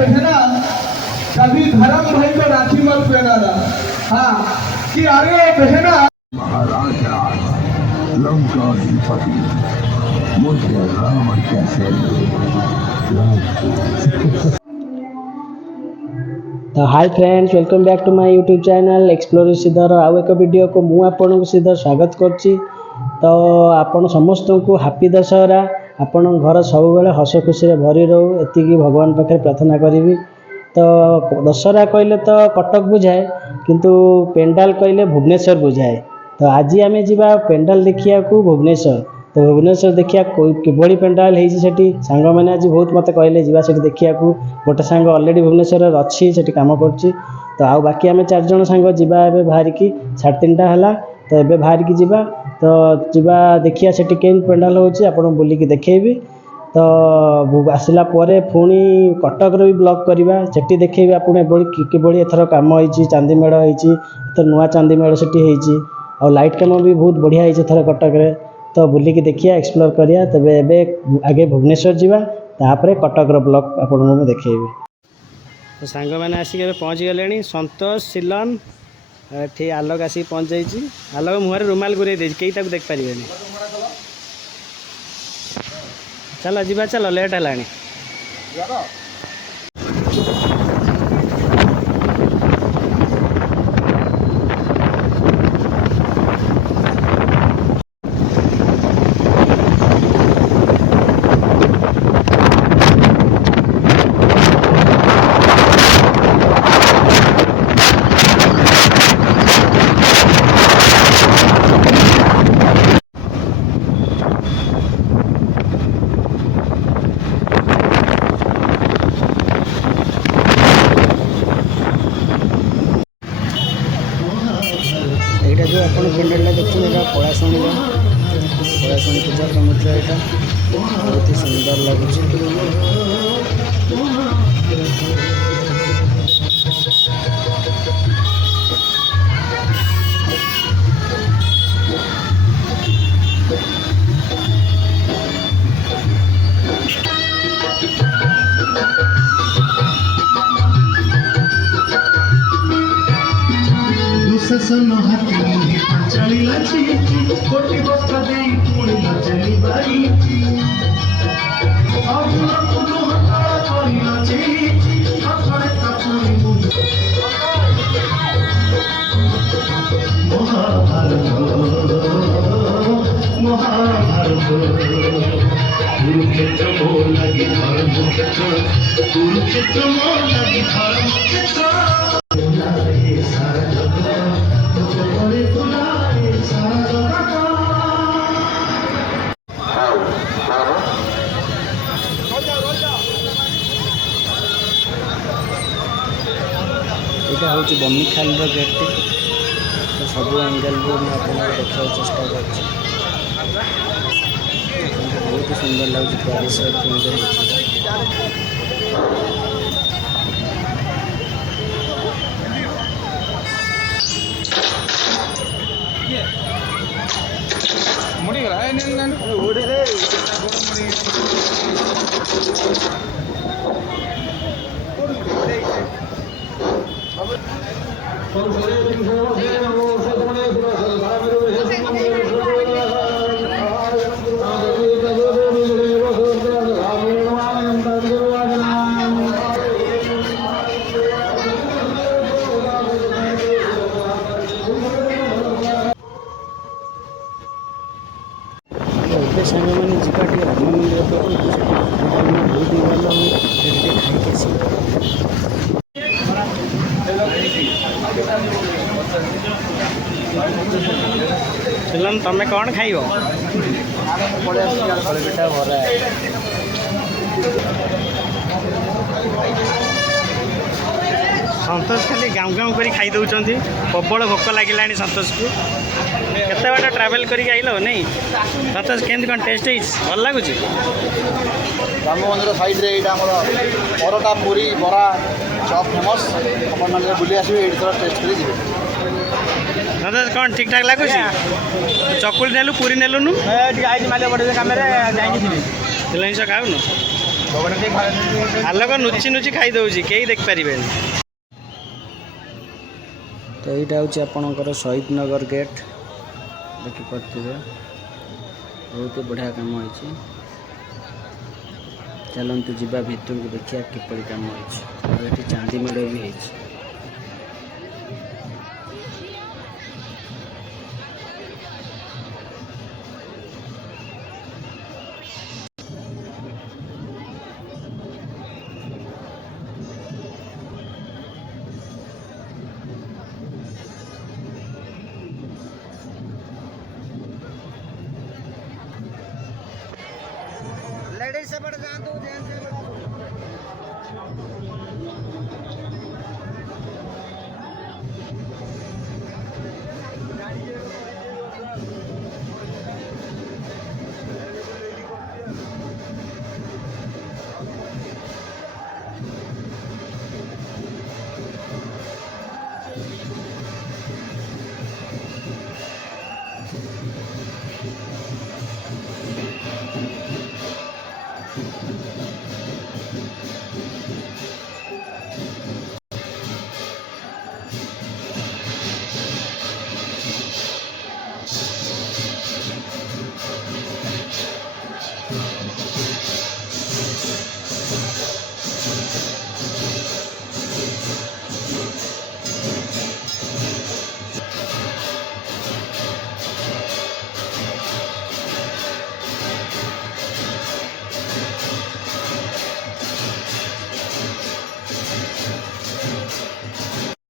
पहना कभी धर्म भाई को राखी मत पहनाना। हाँ कि अरे बहना महाराजा लंकाधिपति मुझे राम कैसे तो hi friends, welcome back to my YouTube channel explore Sridhar. आउ एक वीडियो को मु आपन श्रीधर स्वागत करछि। तो आपण समस्त को हैप्पी दशहरा। आपण घर सब बेले हस खुशी रे भरी रहू एतिकी भगवान पाखे प्रार्थना करी। तो दशहरा कहले तो कटक बुझाए, किंतु पेंडाल कहले भुवनेश्वर बुझाए। तो आज आम जा पेंडाल देखिया को भुवनेश्वर। तो भुवनेश्वर देखिया किभली पेंडाल होती सांग मैंने आज बहुत मत कहले जा देखिया को। गोटे सांग अलरेडी भुवनेश्वर अच्छी से कम कर। तो आउ बाकी आम 4 जन सांग जा बाहर की 3:30 है। तो ये बाहर की जा तो जा देखिया से पेंडाल होची आपन बुलिकी देखैबी। तो आसला पुणी कटक भी ब्लॉग करवा से देखी आपड़ी किभली एथर कम हो चांदी मेढ़ हो नुआ चांदी मेढ़ से और लाइट कम भी बहुत बढ़िया होती थर कटक रे। तो बुलिकी देखिया एक्सप्लोर करिया। तबे एबे आगे भुवनेश्वर जावा तापर कटक ब्लॉग आपको देखैबी। तो सांग मैंने आसिक पहुँची गले संतोष सिलन ये आलोक आसिक पहुँच जाइए। आलोक मुहर रुमाल गुरे कई देख पारे। चलो जीवा चलो लेट है। जो आप पेंडाल देखते हैं पलाशुणी पूजा समुद्र यहाँ बहुत ही सुंदर लगुच। कुरुक्षेत्र मोर लगी धर्मक्षेत्र कुरुक्षेत्र मोर लगी धर्मक्षेत्र सारा जगत तुझे बड़े बुलाए सारा जगत। यहाँ हूँ बमिखाल गेट टी। तो सब एंगल देखा चेष्टा कर बहुत सुंदर लगे परिसर सांग मैंने जीवा टे राम मंदिर बहुत ही भल खाई तुम कौन खाइब बेटा भरा संतोष खाली गाँव गाँव कर खाई दौरान प्रबल भोक लगे संतोष को केते बाट ट्रावेल करके आइल नहीं संतोष केमती कौन टेस्ट भल लगुच राम मंदिर साइड रे परटा पूरी बरा चप फेमस अपन बुले आसबे ये टेस्ट कर संतोष कौन ठीक ठाक लगुच चकुली नेलु पूरी नेलुनु आई माले बड़े कम जिन जिनिस खाऊनु ଆଲୋକ ନୁଚି ନୁଚି ଖାଇ ଦେଉଛି କେହି ଦେଖିପାରିବେନି। ତ ଏଇଟା ହେଉଛି ଆପଣଙ୍କର ଶହୀଦ ନଗର ଗେଟ୍ ଦେଖିପାରୁଥିବେ ବହୁତ ବଢ଼ିଆ କାମ ହେଇଛି। ଚାଲନ୍ତୁ ଯିବା ଭିତରକୁ ଦେଖିବା କିପରି କାମ ହେଇଛି। ଆଉ ଏଠି ଚାନ୍ଦି ମେଢ଼ ବି ହେଇଛି।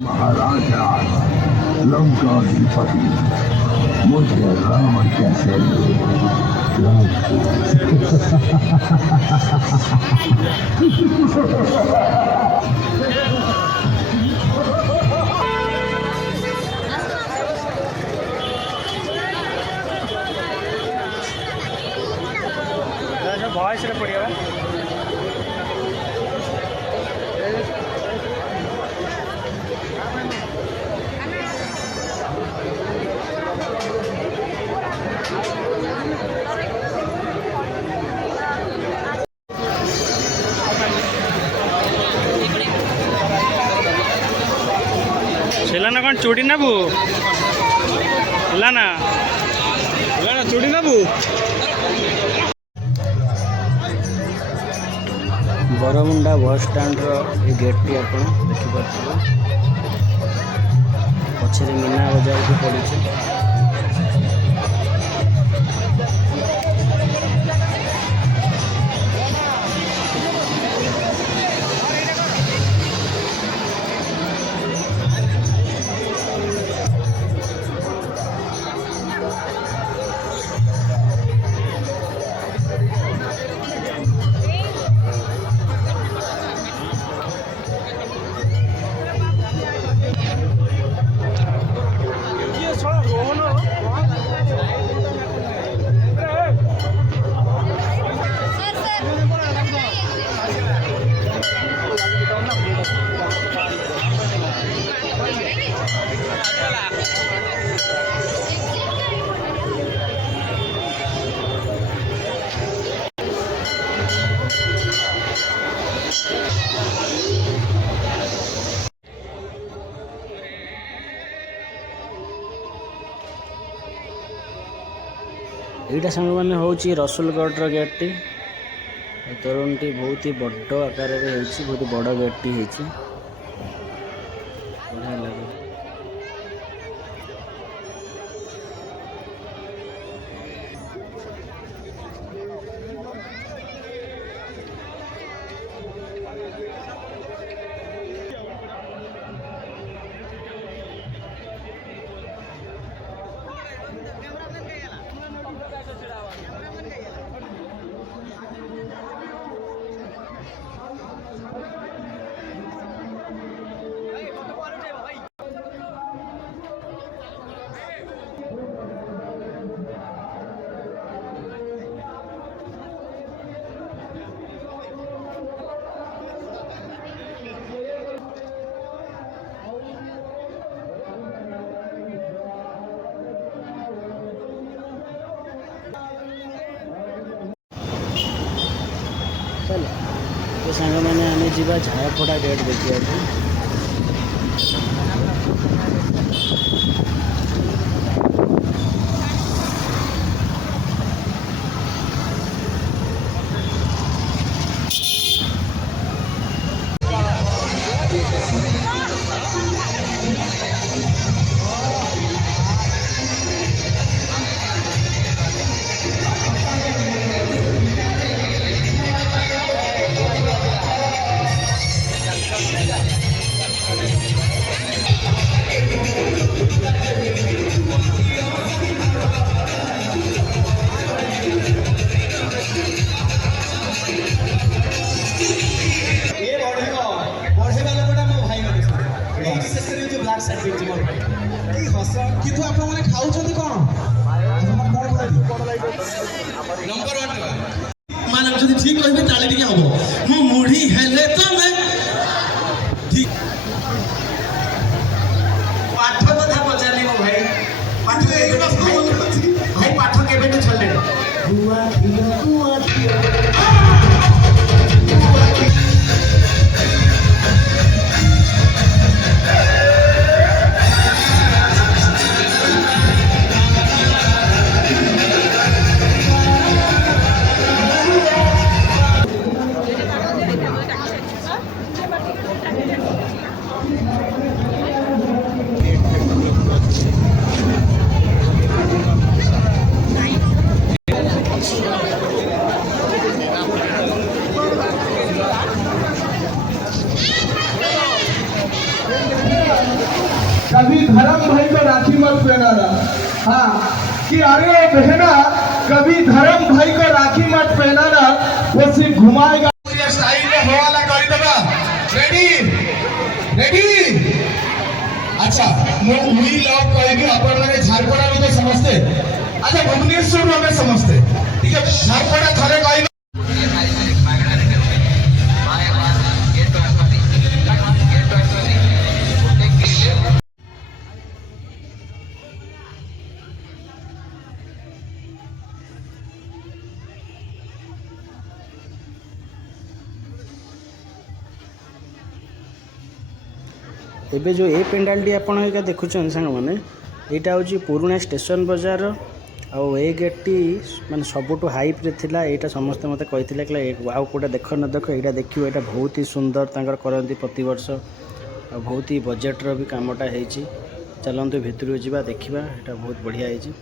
महाराजा लंकाधिपति मुझे राम कैसे ଭଏସ୍ରେ ପଡ଼ିବ। ছেলেনা କ'ଣ ଚୁଡ଼ି ନେବୁ? ହେଲା ନା ଚୁଡ଼ି ନେବୁ? ବରମୁଣ୍ଡା ବସ୍ ଷ୍ଟାଣ୍ଡର ଏ ଗେଟ୍ଟି ଆପଣ ଦେଖିପାରୁଥିବେ। ପଛରେ ମୀନା ବଜାର ବି ପଡ଼ିଛି। ଏଇଟା ସାଙ୍ଗମାନେ ହେଉଛି ରସୁଲଗଡ଼ର ଗେଟ୍ଟି। ଏ ତୋରଣଟି ବହୁତ ବଡ଼ ଆକାରରେ ହେଇଛି, ବହୁତ ବଡ଼ ଗେଟ୍ଟି ହେଇଛି। ବଢ଼ିଆ ଲାଗେ। चलो। तो सांग मैंने आने जीवा झायापड़ा गेट देखिए। କିନ୍ତୁ ଆପଣମାନେ ଖାଉଛନ୍ତି କ'ଣ? ଆପଣମାନେ କ'ଣ କରନ୍ତି? ନମ୍ବର 1 ମାନେ ଯଦି ଠିକ କହିବେ ତାହେଲେ ଟିକେ ହବ। ମୁଁ ମୁଢ଼ି ହେଲେ ତମେ ଠିକ ପାଠ କଥା ପଚାରିଲି ମୋ ଭାଇ। ଭାଇ ପାଠ କେବେଠୁ ଛାଡ଼ିଲେଣି? कभी धर्म भाई को राखी मत पहनाना। हाँ कि अरे बहना कभी धर्म भाई को राखी मत पहनाना, वो सिर्फ घुमाएगा। स्टाइल में हवाला कर देगा। Ready ready. अच्छा मुई लव कहेगी अपन मैंने झारपड़ा में तो समझते। अच्छा भुवनेश्वर में हमें समझते। ठीक है झारपड़ा थरे कहेगी। एबे जो ए पेंडालटी आपण एका देखुछन सांग माने एटा होची पुराना स्टेशन बाजार आ ए गेटटी माने सबुठु हाइप रे थिला। एटा समस्त मते कहिथिले कि आउ कोटा देख न देख एटा देखियो। एटा बहुत ही सुंदर तांकर करंती प्रति वर्ष आ बहुत ही बजेट रो भी कामटा हेची। चलंतु भितरु जिबा देखिबा। एटा बहुत बढ़िया हेची।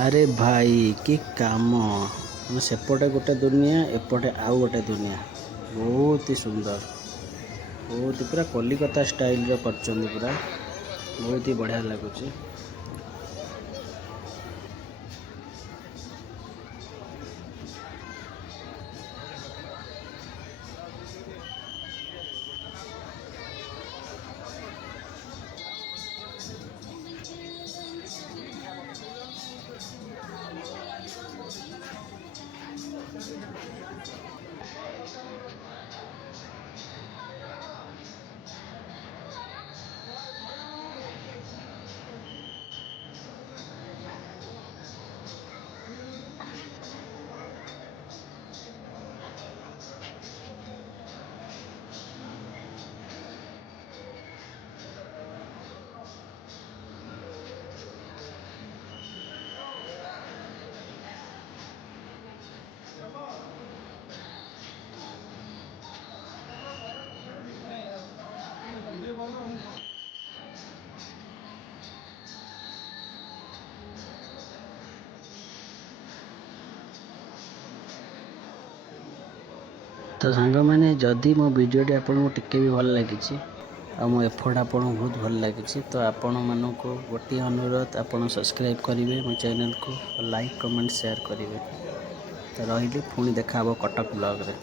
अरे भाई कि काम ମାନେ ସେପଟେ ଗୋଟେ ଦୁନିଆ ଏପଟେ ଆଉ ଗୋଟେ ଦୁନିଆ ବହୁତ ହି ସୁନ୍ଦର ବହୁତ ପୁରା କଲିକତା ଷ୍ଟାଇଲର କରିଛନ୍ତି ପୁରା ବହୁତ ହି ବଢ଼ିଆ ଲାଗୁଛି। तो सांग मैंने जदि मो वीडियोटी आपको टिके भी भल लगी आ मो एफर्ट आपको बहुत भल लगी तो आपण मानक गोटे अनुरोध आपड़ सब्सक्राइब करेंगे मो चैनल को लाइक कमेंट शेयर करेंगे। तो रही पुणी देखा कटक ब्लॉग रे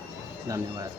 धन्यवाद।